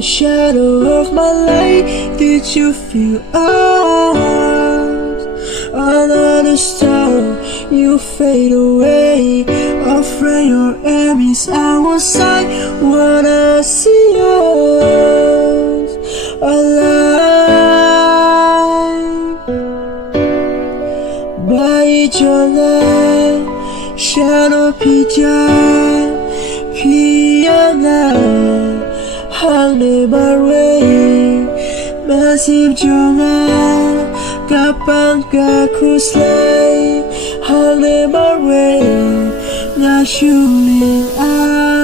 the shadow of my light, did you feel us? Another star, you fade away. Afraid your enemies outside wanna see us alive. By your light, shadow pija, piana, hang never way. Massive jonga, kapang kakuslay, hang never way. Not shooting out.